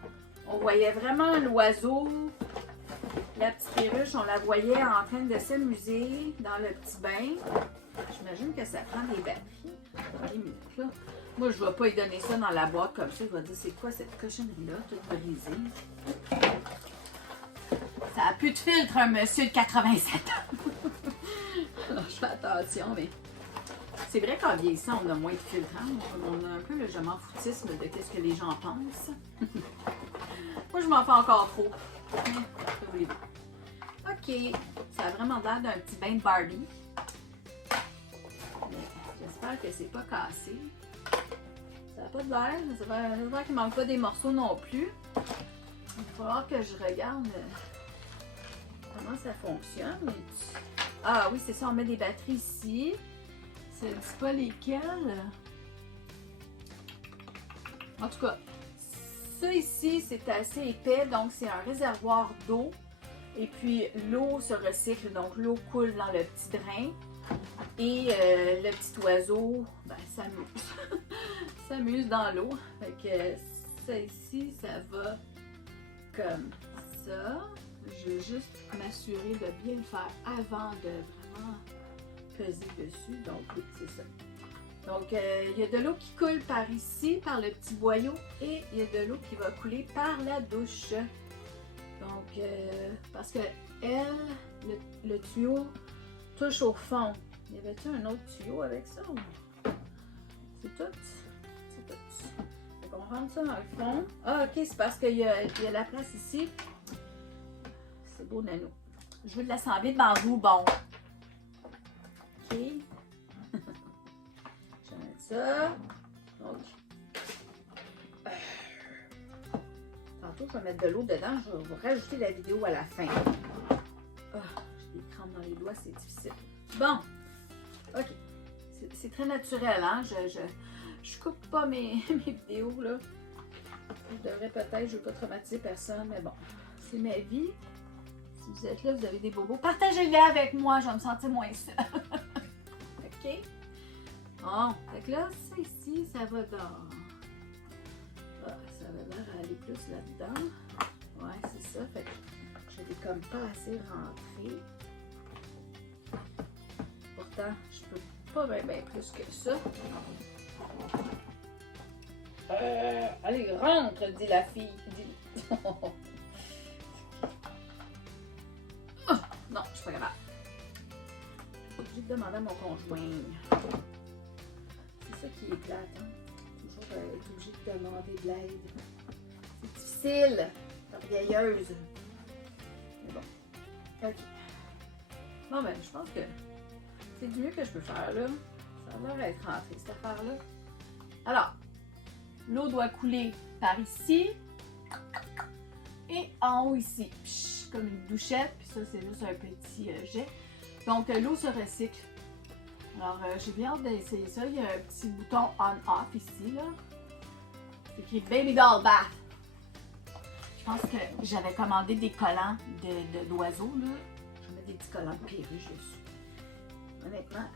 On voyait vraiment l'oiseau, la petite perruche, on la voyait en train de s'amuser dans le petit bain. J'imagine que ça prend des batteries. 10 minutes, là. Moi, je vais pas lui donner ça dans la boîte comme ça. Je vais dire, c'est quoi cette cochonnerie-là, toute brisée? Ça a plus de filtre, un monsieur de 87 ans. Alors, je fais attention, mais c'est vrai qu'en vieillissant, on a moins de filtre. Hein? On a un peu le je m'en foutisme de qu'est-ce que les gens pensent. Moi, je m'en fais encore trop. OK. Ça a vraiment l'air d'un petit bain de Barbie. J'espère que c'est pas cassé. Ça n'a pas de l'air. J'espère qu'il ne manque pas des morceaux non plus. Il va falloir que je regarde comment ça fonctionne. Ah oui, c'est ça, on met des batteries ici. Ça ne dit pas lesquelles. En tout cas, ça ici, c'est assez épais, donc c'est un réservoir d'eau. Et puis l'eau se recycle, donc l'eau coule dans le petit drain. Et le petit oiseau, ben, s'amuse. S'amuse dans l'eau. Fait que ça ici, ça va comme ça. Je vais juste m'assurer de bien le faire avant de vraiment peser dessus. Donc oui, c'est ça. Donc il y a de l'eau qui coule par ici, par le petit boyau, et il y a de l'eau qui va couler par la douche. Donc parce que le tuyau touche au fond. Y avait-tu un autre tuyau avec ça? C'est tout? C'est tout. Donc on rentre ça dans le fond. Ah ok, c'est parce qu'il y a la place ici. C'est beau, Nano. Je veux de l'assembler de bambou, bon. Ok. Je vais mettre ça. Donc. Tantôt, je vais mettre de l'eau dedans. Je vais vous rajouter la vidéo à la fin. Ah, j'ai des crampes dans les doigts, c'est difficile. Bon. Ok. C'est très naturel, hein? Je coupe pas mes vidéos, là. Je devrais peut-être, je ne veux pas traumatiser personne, mais bon. C'est ma vie. Si vous êtes là, vous avez des bobos, partagez-les avec moi, je vais me sentir moins seule. OK? Bon, fait que là, ça ici, ça va dans... Ah, ça va l'air à aller plus là-dedans. Ouais, c'est ça. Fait que je l'ai comme pas assez rentré. Pourtant, je peux pas bien plus que ça. Allez, rentre, dit la fille. Non, je suis pas capable. Je suis obligée de demander à mon conjoint. C'est ça qui est plate, hein? Toujours être obligée de demander de l'aide. C'est difficile, la vieilleuse. Mais bon. Ok. Bon ben, je pense que c'est du mieux que je peux faire là. Ça a l'air d'être rentré, cette affaire-là. Alors, l'eau doit couler par ici. Et en haut ici. Psh, comme une douchette. Puis ça, c'est juste un petit jet. Donc, l'eau se recycle. Alors, j'ai bien hâte d'essayer ça. Il y a un petit bouton on-off ici, là. C'est écrit Baby Doll Bath. Je pense que j'avais commandé des collants d'oiseaux, là. Je vais mettre des petits collants de perruche dessus. Honnêtement,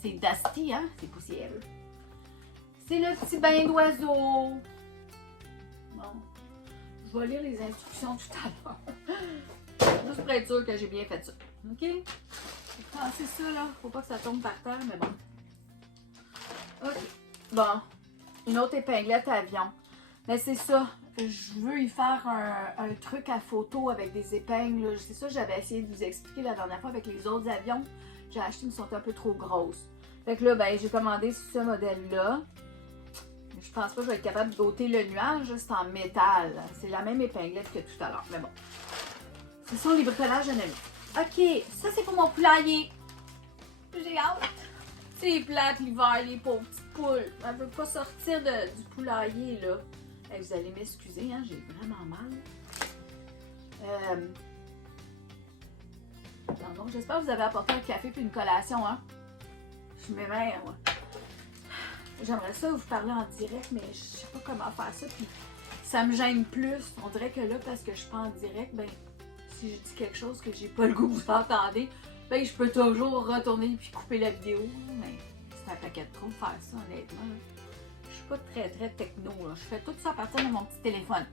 c'est dusty, hein? C'est poussiéreux. C'est le petit bain d'oiseau. Bon. Je vais lire les instructions tout à l'heure. Juste pour être sûr que j'ai bien fait ça. OK? Ah, c'est ça, là. Faut pas que ça tombe par terre, mais bon. OK. Bon. Une autre épinglette à avion. Mais c'est ça. Je veux y faire un truc à photo avec des épingles. C'est ça que j'avais essayé de vous expliquer la dernière fois avec les autres avions. J'ai acheté une sont un peu trop grosses. Fait que là, ben, j'ai commandé ce modèle-là. Je pense pas que je vais être capable d'ôter le nuage. C'est en métal. C'est la même épinglette que tout à l'heure. Mais bon. Ce sont les bricolages de Noël. OK. Ça, c'est pour mon poulailler. J'ai hâte. C'est plate l'hiver, les pauvres petites poules. Elle veut pas sortir du poulailler, là. Hey, vous allez m'excuser, hein, j'ai vraiment mal. Donc, j'espère que vous avez apporté un café puis une collation, hein. Je m'émère, moi. J'aimerais ça vous parler en direct, mais je sais pas comment faire ça. Puis ça me gêne plus. On dirait que là, parce que je suis pas en direct, ben, si je dis quelque chose que j'ai pas le goût que vous entendez, ben, je peux toujours retourner puis couper la vidéo. Mais c'est un paquet de trop de faire ça, honnêtement. Je suis pas très techno, là. Je fais tout ça à partir de mon petit téléphone.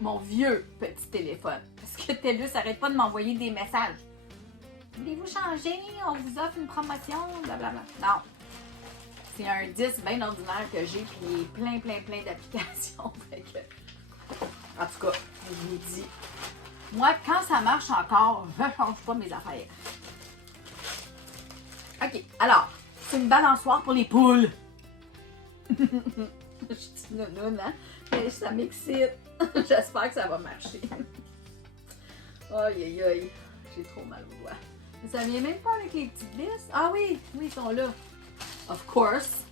Mon vieux petit téléphone. Parce que TELUS arrête pas de m'envoyer des messages. Voulez-vous changer? On vous offre une promotion? Blablabla. Non. C'est un 10 bien ordinaire que j'ai, puis il est plein d'applications. En tout cas, je vous dis. Moi, quand ça marche encore, je ne change pas mes affaires. OK, alors, c'est une balançoire pour les poules. Je dis nounoun, hein? Mais ça m'excite. J'espère que ça va marcher. Aïe, aïe, aïe. J'ai trop mal au doigt. Mais ça vient même pas avec les petites vis. Ah oui, oui, ils sont là. Of course.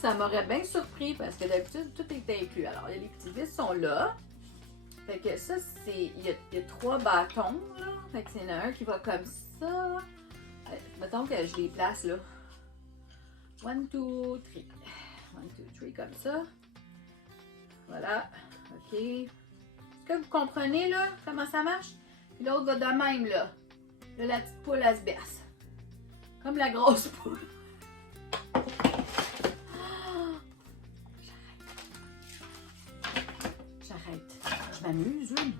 Ça m'aurait bien surpris parce que d'habitude, tout est inclus. Alors, les petites vis sont là. Fait que ça, c'est. Il y a 3 bâtons, là. Fait que c'est un qui va comme ça. Mettons que je les place, là. 1, 2, 3. 1, 2, 3, comme ça. Voilà. OK. Est-ce que vous comprenez, là, comment ça marche? Puis l'autre va de même, là. Là, la petite poule, elle se baisse. Comme la grosse poule. J'arrête. Je m'amuse, oui.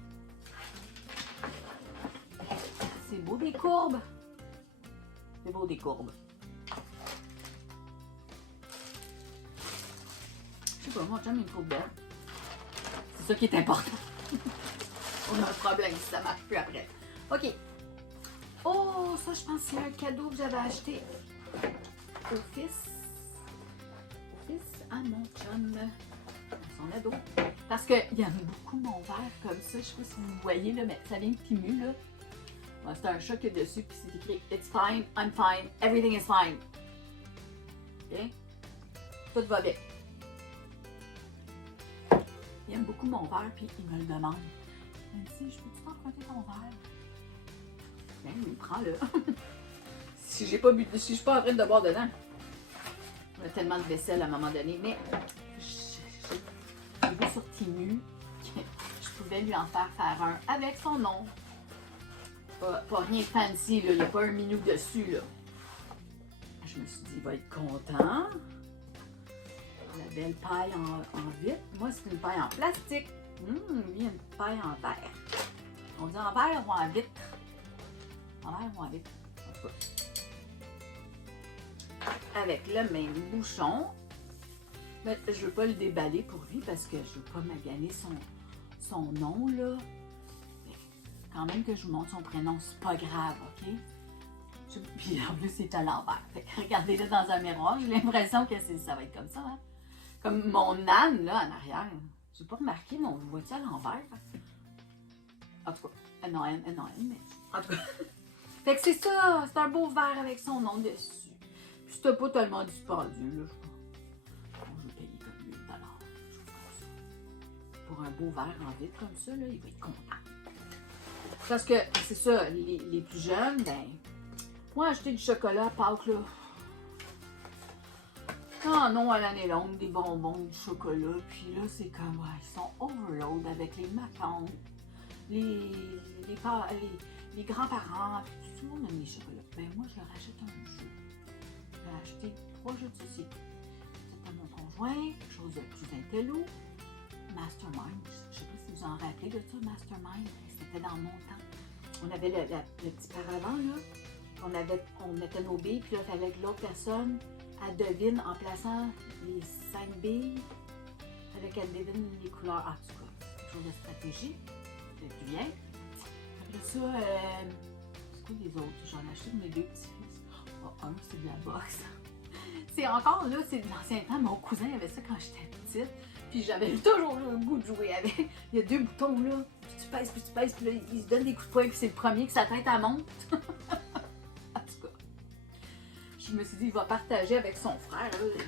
C'est beau des courbes. C'est beau des courbes. Je sais pas, mon chum, il me trouve belle. C'est ça qui est important. On a un problème si ça marche plus après. OK. Oh, ça, je pense que c'est un cadeau que j'avais acheté au fils à mon chum. Son ado. Parce qu'il aime beaucoup mon verre comme ça. Je sais pas si vous voyez, là, mais ça vient de Timu, là. Bon, c'est un chat qui est dessus, puis c'est écrit « It's fine, I'm fine, everything is fine ». OK? Tout va bien. Il aime beaucoup mon verre, puis il me le demande. Il me dit « Je peux-tu t'emprunter ton verre? » Ben oui, prends-le. Si j'ai pas bu, si je suis pas en train de boire dedans. On a tellement de vaisselle à un moment donné, mais j'ai vu sur Timu que je pouvais lui en faire un avec son nom. Pas rien de fancy, là. Il n'y a pas un minou dessus, là. Je me suis dit, il va être content. La belle paille en vitre. Moi, c'est une paille en plastique. Lui, une paille en verre. On dit en verre ou en vitre? En verre ou en vitre? En tout cas. Avec le même bouchon. Mais je ne veux pas le déballer pour lui parce que je ne veux pas maganer son nom, là. Mais quand même que je vous montre son prénom, c'est pas grave, OK? Puis en plus, c'est à l'envers. Regardez-le dans un miroir, j'ai l'impression que ça va être comme ça. Hein? Comme mon âne, là, en arrière. J'ai pas remarqué, mais on le voit-tu à l'envers? En tout cas, N-O-N, mais... En tout cas. Fait que c'est ça, c'est un beau verre avec son nom dessus. Puis c'était pas tellement dispendieux, là, je vais payer comme 8 $. Pour un beau verre en vitre comme ça, là, il va être content. Parce que, c'est ça, les plus jeunes, ben... Moi, acheter du chocolat à Pâques, là... Ah non, à l'année longue, des bonbons, du chocolat. Puis là, c'est comme, ouais, ils sont overload avec les matantes, les grands-parents, puis tout le monde aime les chocolats. Ben moi, je leur achète un jeu. J'ai acheté 3 jeux de société. C'était à mon conjoint, quelque chose de plus intello. Mastermind. Je sais pas si vous en rappelez de ça, Mastermind. C'était dans mon temps. On avait le petit paravent, là. On mettait nos billes, puis là, il fallait que l'autre personne, elle devine en plaçant les 5 billes. avec elle devine les couleurs. En tout cas, c'est quelque chose de stratégie. C'est bien. Après ça, c'est quoi les autres? J'en ai acheté mes deux petits-fils. Oh, un, c'est de la boxe. C'est encore là, c'est de l'ancien temps. Mon cousin avait ça quand j'étais petite. Puis j'avais toujours le goût de jouer avec. Il y a deux boutons là. Puis tu pèses, puis là, il se donne des coups de poing, puis c'est le premier que sa tête elle monte. En tout cas, je me suis dit, il va partager avec son frère. Là.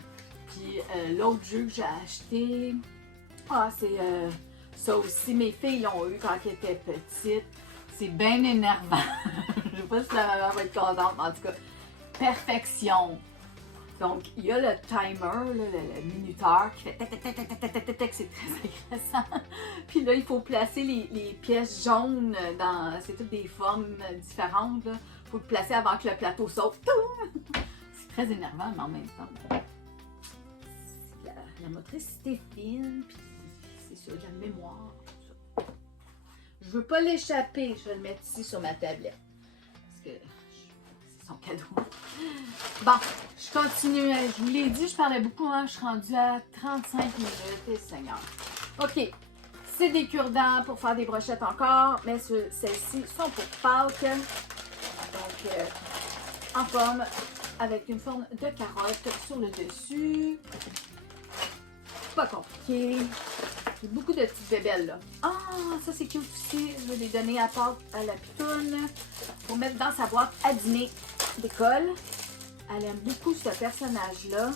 Puis l'autre jeu que j'ai acheté, c'est ça aussi. Mes filles l'ont eu quand elles étaient petites. C'est bien énervant. Je sais pas si la maman va être contente, mais en tout cas, perfection. Donc, il y a le timer, là, le minuteur qui fait tac, tac, tac, tac, tac, tac, tac, tac, c'est très agressant. Puis là, il faut placer les pièces jaunes dans. C'est toutes des formes différentes. Il faut le placer avant que le plateau saute. C'est très énervant, mais en même temps. La motricité fine, puis c'est ça, de la mémoire. Tout ça. Je veux pas l'échapper, je vais le mettre ici sur ma tablette. Parce que c'est son cadeau. Bon, je continue. Je vous l'ai dit, je parlais beaucoup, hein, je suis rendue à 35 minutes, et Seigneur. OK, c'est des cure-dents pour faire des brochettes encore, mais celles-ci sont pour Pâques. Donc, en forme, avec une forme de carotte sur le dessus. Pas compliqué. J'ai beaucoup de petites bébelles là. Ah, ça c'est cute aussi. Je vais les donner à part à la pitoune pour mettre dans sa boîte à dîner d'école. Elle aime beaucoup ce personnage-là.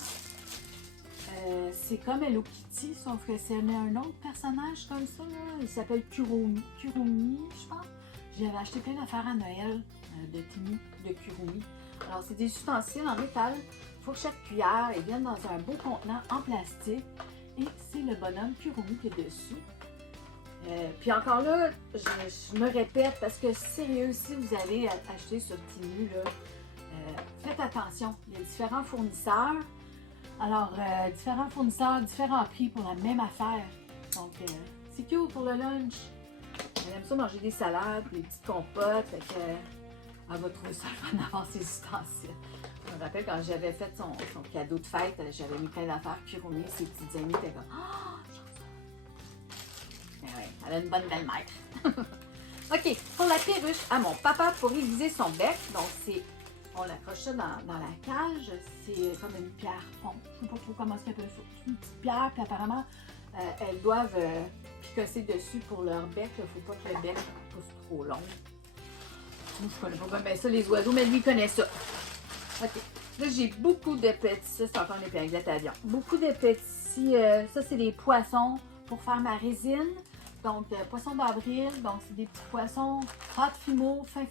C'est comme Hello Kitty, sauf que c'est un autre personnage comme ça. Là. Il s'appelle Kurumi, je pense. J'avais acheté plein d'affaires à Noël de Timmy, de Kurumi. Alors, c'est des ustensiles en métal. Fourchette, cuillère. Ils viennent dans un beau contenant en plastique. Et c'est le bonhomme Kurumi qui est dessus. Puis encore là, je me répète parce que sérieux, si vous allez acheter sur Temu, là, faites attention. Il y a différents fournisseurs. Alors, différents fournisseurs, différents prix pour la même affaire. Donc, c'est cute pour le lunch. Elle aime ça manger des salades, des petites compotes. Fait que, elle va trouver ça le fun d'avoir ses ustensiles. Je me rappelle quand j'avais fait son cadeau de fête, j'avais mis plein d'affaires Kurumi, ses petites amies étaient comme ah, oh, ouais, elle a une bonne belle-mère. OK, pour la perruche à mon papa pour aiguiser son bec, donc on accroche ça dans la cage, c'est comme une pierre fond. Je ne sais pas trop comment ça s'appelle ça. C'est une petite pierre, puis apparemment, elles doivent picosser dessus pour leur bec. Il ne faut pas que le bec pousse trop long. Moi, je connais pas bien ça, les oiseaux, mais lui, il connaît ça. OK. Là, j'ai beaucoup de petits. Ça, c'est encore une épinglette à avion. Beaucoup de petits. Ça, c'est des poissons pour faire ma résine. Donc, poissons d'avril. Donc, c'est des petits poissons. Pâte fimo, fin.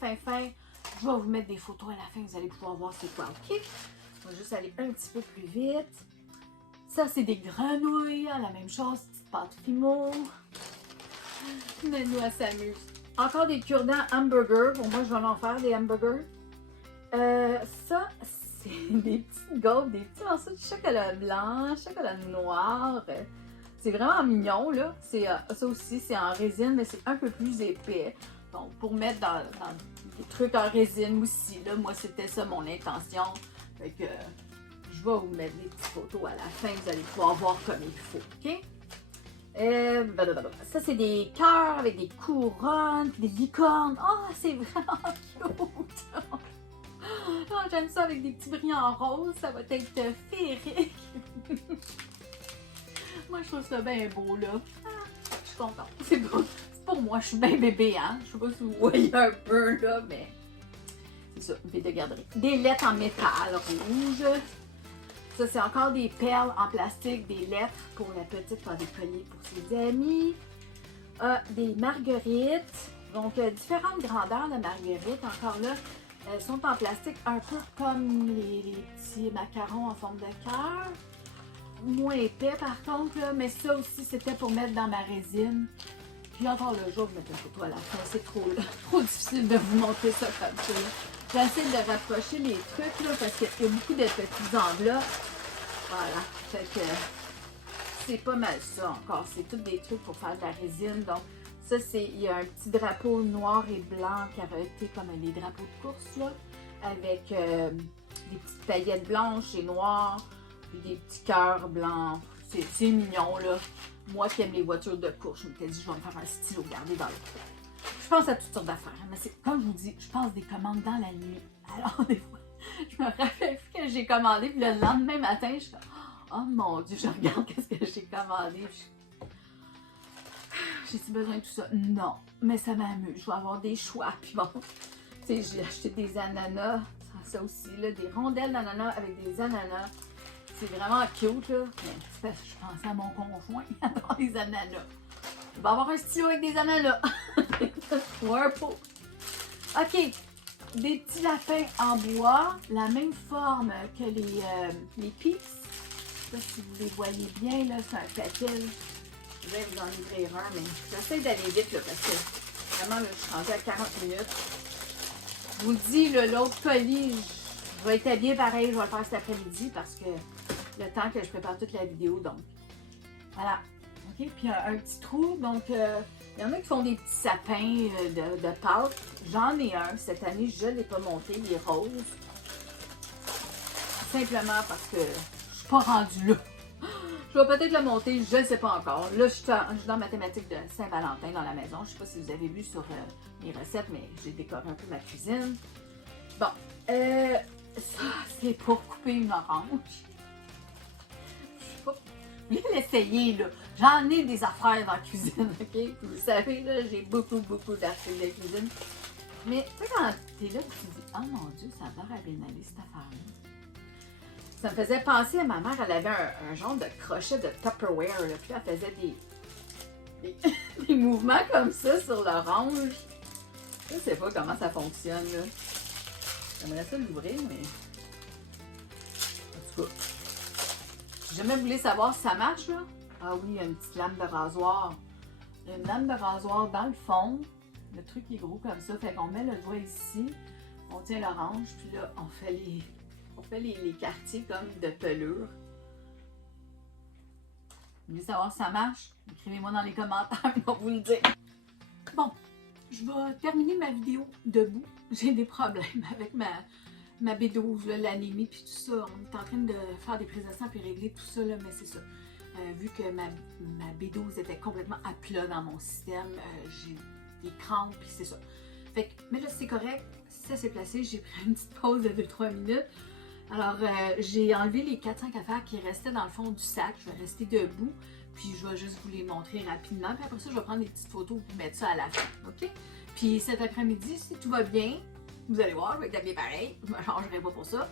Je vais vous mettre des photos à la fin. Vous allez pouvoir voir c'est quoi. OK? On va juste aller un petit peu plus vite. Ça, c'est des grenouilles. La même chose. Petite pâte fimo. Mais nous, elle s'amuse. Encore des cure-dents hamburgers. Pour moi, je vais en faire des hamburgers. Ça, c'est des petites gaufres, des petits morceaux de chocolat blanc, chocolat noir. C'est vraiment mignon, là. Ça aussi, c'est en résine, mais c'est un peu plus épais. Donc, pour mettre dans des trucs en résine aussi, là, moi, c'était ça mon intention. Fait que je vais vous mettre des petites photos à la fin, vous allez pouvoir voir comme il faut, OK? Ça, c'est des cœurs avec des couronnes, puis des licornes. Oh, c'est vraiment cute! Oh, j'aime ça avec des petits brillants roses, ça va être féerique. Moi, je trouve ça bien beau, là. Je suis contente. C'est beau. C'est pour moi, je suis bien bébé, hein. Je sais pas si vous voyez un peu, là, mais c'est ça, une de garderie. Des lettres en métal rouge. Ça, c'est encore des perles en plastique, des lettres pour la petite faire des colliers pour ses amis. Des marguerites. Donc, différentes grandeurs de marguerites. Encore là, elles sont en plastique un peu comme les petits macarons en forme de cœur. Moins épais par contre, là, mais ça aussi c'était pour mettre dans ma résine. Puis encore le jour, je vais mettre une photo à la fin. C'est trop difficile de vous montrer ça comme ça. J'essaie de rapprocher les trucs là, parce qu'il y a beaucoup de petites enveloppes. Voilà. Fait que c'est pas mal ça encore. C'est tous des trucs pour faire de la résine. Donc, ça, il y a un petit drapeau noir et blanc carotté comme les drapeaux de course, là, avec des petites paillettes blanches et noires, puis des petits cœurs blancs C'est mignon, là. Moi qui aime les voitures de course, je m'étais dit, je vais me faire un stylo garder dans le coin. Je pense à toutes sortes d'affaires. Mais c'est comme je vous dis, je passe des commandes dans la nuit. Alors, des fois, je me rappelle plus que j'ai commandé. Puis le lendemain matin, je suis comme, oh mon Dieu, je regarde qu'est-ce que j'ai commandé. J'ai-tu besoin de tout ça? Non. Mais ça m'amuse. Je vais avoir des choix. Puis bon, tu sais, j'ai acheté des ananas. Ça aussi, là, des rondelles d'ananas avec des ananas. C'est vraiment cute, là. Mais je pensais à mon conjoint. Il adore les ananas. Il va avoir un stylo avec des ananas. Ou un pot. OK. Des petits lapins en bois. La même forme que les Peeps. Là, si vous les voyez bien, là, c'est un paquet. Je vais vous en livrer un, mais j'essaie d'aller vite, là, parce que vraiment, là, je suis rendue à 40 minutes. Je vous le dis, l'autre colis, je vais être habillée pareil, je vais le faire cet après-midi parce que le temps que je prépare toute la vidéo, donc. Voilà. OK, puis un petit trou, donc il y en a qui font des petits sapins de pâte. J'en ai un. Cette année, je ne l'ai pas monté, il est rose. Simplement parce que je suis pas rendue là. Je vais peut-être le monter, je ne sais pas encore. Là, je suis dans ma thématique de Saint-Valentin dans la maison. Je ne sais pas si vous avez vu sur mes recettes, mais j'ai décoré un peu ma cuisine. Bon, ça, c'est pour couper une orange. Je sais pas. Vous voulez l'essayer, là. J'en ai des affaires dans la cuisine, OK? Vous le savez, là, j'ai beaucoup d'articles de cuisine. Mais tu sais, quand t'es là, tu te dis, oh mon Dieu, ça va bien aller cette affaire-là. Ça me faisait penser à ma mère, elle avait un genre de crochet de Tupperware, là, puis elle faisait des mouvements comme ça sur l'orange. Je sais pas comment ça fonctionne, là. J'aimerais ça l'ouvrir, mais... En tout cas, si jamais vous voulez savoir si ça marche, là, ah oui, il y a une petite lame de rasoir. Il y a une lame de rasoir dans le fond. Le truc est gros comme ça, fait qu'on met le doigt ici, on tient l'orange, puis là, on fait les quartiers comme de pelure. Vous voulez savoir si ça marche? Écrivez-moi dans les commentaires, je vais vous le dire. Bon, je vais terminer ma vidéo debout. J'ai des problèmes avec ma B12, l'anémie, puis tout ça. On est en train de faire des prises de sang puis régler tout ça, là, mais c'est ça. Vu que ma B12 était complètement à plat dans mon système, j'ai des crampes, puis c'est ça. Fait que, mais là, c'est correct. Ça s'est placé. J'ai pris une petite pause de 2-3 minutes. Alors, j'ai enlevé les 4-5 affaires qui restaient dans le fond du sac. Je vais rester debout, puis je vais juste vous les montrer rapidement. Puis après ça, je vais prendre des petites photos pour mettre ça à la fin, OK? Puis cet après-midi, si tout va bien, vous allez voir, je vais être habillée pareil. Je ne me changerai pas pour ça.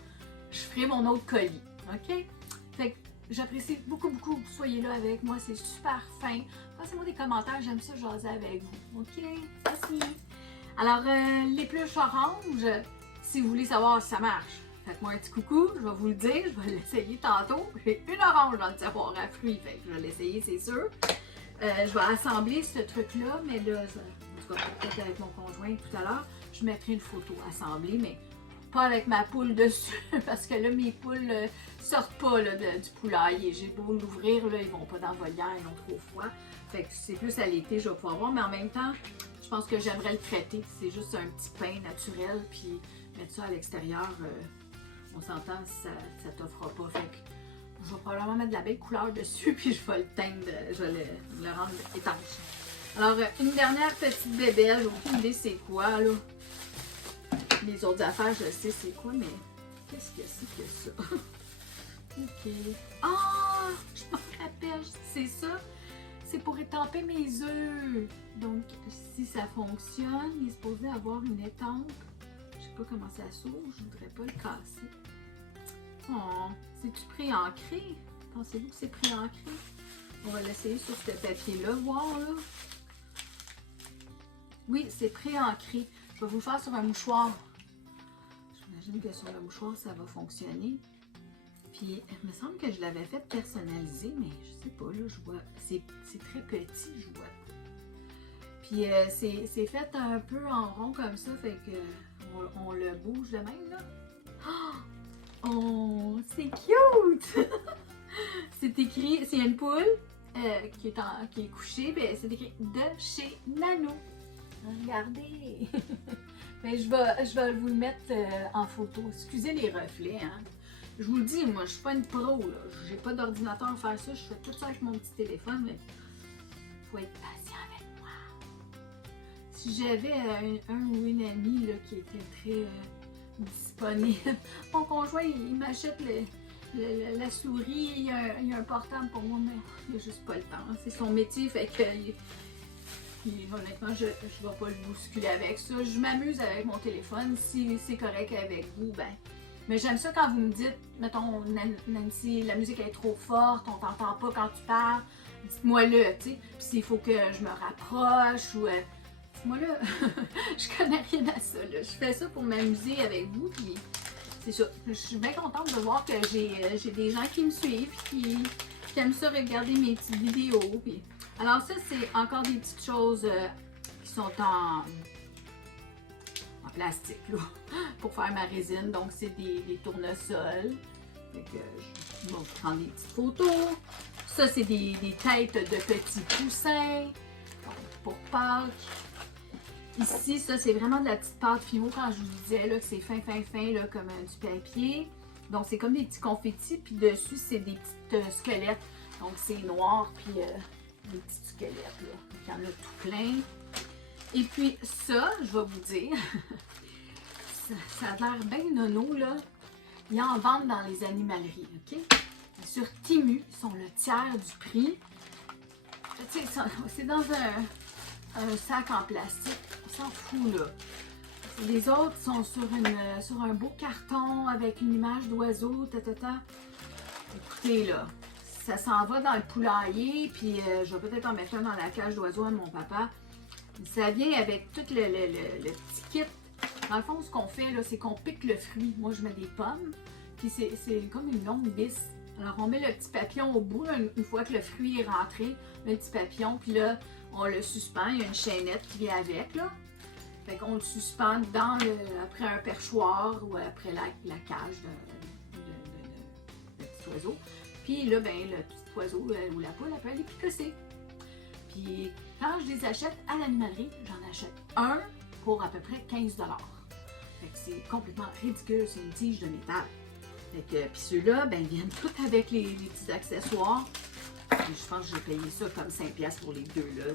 Je ferai mon autre colis, OK? Fait que j'apprécie beaucoup que vous soyez là avec moi. C'est super fin. Passez-moi des commentaires. J'aime ça jaser avec vous, OK? Merci! Alors, l'épluche orange, si vous voulez savoir si ça marche, faites-moi un petit coucou, je vais vous le dire, je vais l'essayer tantôt. J'ai une orange dans le tiroir à fruits, fait que je vais l'essayer, c'est sûr. Je vais assembler ce truc-là, mais là, en tout cas, peut-être avec mon conjoint tout à l'heure, je mettrai une photo assemblée, mais pas avec ma poule dessus, parce que là, mes poules sortent pas là, du poulailler. J'ai beau l'ouvrir, là, ils vont pas dans le volière, ils ont trop froid. Fait que c'est plus à l'été, je vais pouvoir voir, mais en même temps, je pense que j'aimerais le traiter. C'est juste un petit pain naturel, puis mettre ça à l'extérieur. On s'entend, ça t'offre pas. Fait que je vais probablement mettre de la belle couleur dessus, puis je vais le teindre, je vais le rendre étanche. Alors, une dernière petite bébelle, j'ai aucune idée c'est quoi, là. Les autres affaires, je sais c'est quoi, mais qu'est-ce que c'est que ça? OK. Ah! Je me rappelle, c'est ça. C'est pour étamper mes œufs. Donc, si ça fonctionne, il est supposé avoir une étampe. Je sais pas comment ça s'ouvre, je voudrais pas le casser. Oh, c'est-tu pré-ancré? Pensez-vous que c'est pré-ancré? On va l'essayer sur ce papier-là, voir là. Oui, c'est pré-ancré. Je vais vous le faire sur un mouchoir. J'imagine que sur le mouchoir, ça va fonctionner. Puis, il me semble que je l'avais fait personnalisé, mais je sais pas, là, je vois. C'est très petit, je vois. Puis, c'est fait un peu en rond comme ça, fait que on le bouge de même, là. Oh, c'est cute! C'est écrit, c'est une poule qui est couchée, ben, c'est écrit de chez Nano. Regardez! Mais je vais vous le mettre en photo. Excusez les reflets, hein? Je vous le dis, moi, je suis pas une pro, là. J'ai pas d'ordinateur à faire ça. Je fais tout ça avec mon petit téléphone, mais faut être patient avec moi. Si j'avais un ou une amie là, qui était très disponible, mon conjoint, il m'achète la souris, il y a un portable pour moi, mais il n'a juste pas le temps. C'est son métier, fait que honnêtement, je ne vais pas le bousculer avec ça. Je m'amuse avec mon téléphone. Si c'est correct avec vous, ben. Mais j'aime ça quand vous me dites, mettons, Nancy, la musique est trop forte, on t'entend pas quand tu parles. Dites-moi-le, tu sais. Puis s'il faut que je me rapproche ou. Dites-moi-le. Je connais rien à ça, là. Je fais ça pour m'amuser avec vous, puis c'est ça. Je suis bien contente de voir que j'ai des gens qui me suivent, qui aiment ça regarder mes petites vidéos. Puis... Alors ça, c'est encore des petites choses qui sont en plastique, là, pour faire ma résine. Donc, c'est des tournesols. Fait que je vais vous prendre des petites photos. Ça, c'est des têtes de petits poussins. Donc, pour Pâques. Ici, ça, c'est vraiment de la petite pâte fimo, quand je vous disais là, que c'est fin, là, comme du papier. Donc, c'est comme des petits confettis, puis dessus, c'est des petits squelettes. Donc, c'est noir, puis des petits squelettes, là. Il y en a tout plein. Et puis, ça, je vais vous dire, ça a l'air bien nono, là. Ils en vendent dans les animaleries, OK? Sur Temu, ils sont le tiers du prix. Tu sais, c'est dans un sac en plastique. On s'en fout, là. Les autres sont sur un beau carton avec une image d'oiseau, Écoutez, là, ça s'en va dans le poulailler, puis je vais peut-être en mettre un dans la cage d'oiseaux à mon papa. Ça vient avec tout le petit kit. Dans le fond, ce qu'on fait, là, c'est qu'on pique le fruit. Moi, je mets des pommes, puis c'est comme une longue vis. Alors, on met le petit papillon au bout, une fois que le fruit est rentré, le petit papillon, puis là, on le suspend. Il y a une chaînette qui vient avec, là. Fait qu'on le suspend après un perchoir ou après la cage de petit oiseau. Puis là, ben, le petit oiseau ou la poule, elle peut aller picosser. Puis quand je les achète à l'animalerie, j'en achète un pour à peu près 15 $. Fait que c'est complètement ridicule, c'est une tige de métal. Fait que, puis ceux-là, ben, ils viennent tous avec les petits accessoires. Puis je pense que j'ai payé ça comme 5$ pour les deux, là.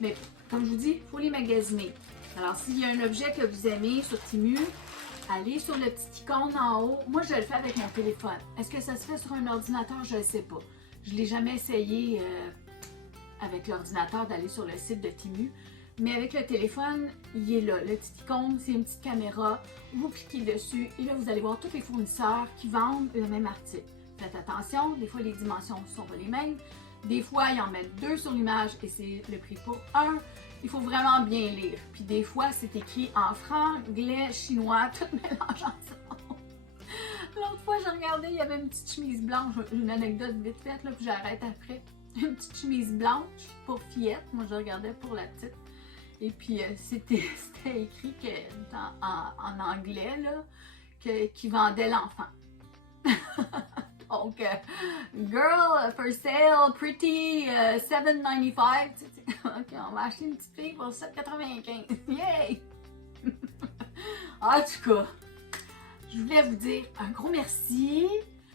Mais comme je vous dis, il faut les magasiner. Alors, s'il y a un objet que vous aimez sur Temu, allez sur le petit icône en haut. Moi, je le fais avec mon téléphone. Est-ce que ça se fait sur un ordinateur? Je ne sais pas. Je ne l'ai jamais essayé avec l'ordinateur d'aller sur le site de Temu. Mais avec le téléphone, il est là. Le petit icône, c'est une petite caméra. Vous cliquez dessus et là, vous allez voir tous les fournisseurs qui vendent le même article. Faites attention, des fois, les dimensions ne sont pas les mêmes. Des fois, ils en mettent deux sur l'image et c'est le prix pour un. Il faut vraiment bien lire. Puis des fois, c'est écrit en franglais, chinois, tout mélangé ensemble. L'autre fois, j'ai regardé, il y avait une petite chemise blanche. Une anecdote vite faite, là, puis j'arrête après. Une petite chemise blanche pour fillette. Moi, je regardais pour la petite. Et puis, c'était écrit que, en anglais, là, qu'il vendait l'enfant. Donc, girl for sale, pretty, $7.95. Ok, on va acheter une petite fille pour $7.95. Yay! En tout cas, je voulais vous dire un gros merci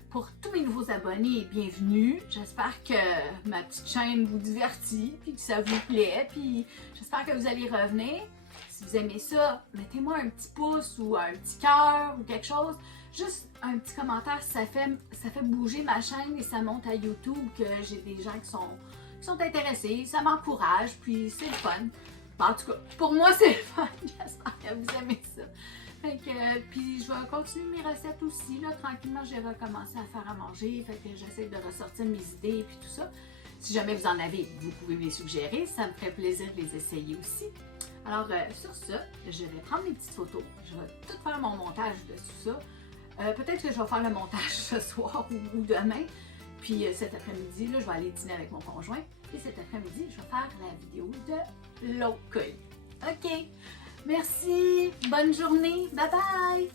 pour tous mes nouveaux abonnés et bienvenue. J'espère que ma petite chaîne vous divertit, puis que ça vous plaît, puis j'espère que vous allez revenir. Si vous aimez ça, mettez-moi un petit pouce ou un petit cœur ou quelque chose. Juste un petit commentaire, ça fait bouger ma chaîne et ça monte à YouTube que j'ai des gens qui sont intéressés. Ça m'encourage, puis c'est le fun. En tout cas, pour moi, c'est le fun. J'espère que vous aimez ça. Fait que, puis je vais continuer mes recettes aussi. Là, tranquillement, j'ai recommencé à faire à manger. Fait que j'essaie de ressortir mes idées et puis tout ça. Si jamais vous en avez, vous pouvez me les suggérer. Ça me ferait plaisir de les essayer aussi. Alors, sur ça, je vais prendre mes petites photos. Je vais tout faire mon montage de tout ça. Peut-être que je vais faire le montage ce soir ou demain. Puis cet après-midi, là, je vais aller dîner avec mon conjoint. Et cet après-midi, je vais faire la vidéo de l'autre colis. OK. Merci. Bonne journée. Bye bye.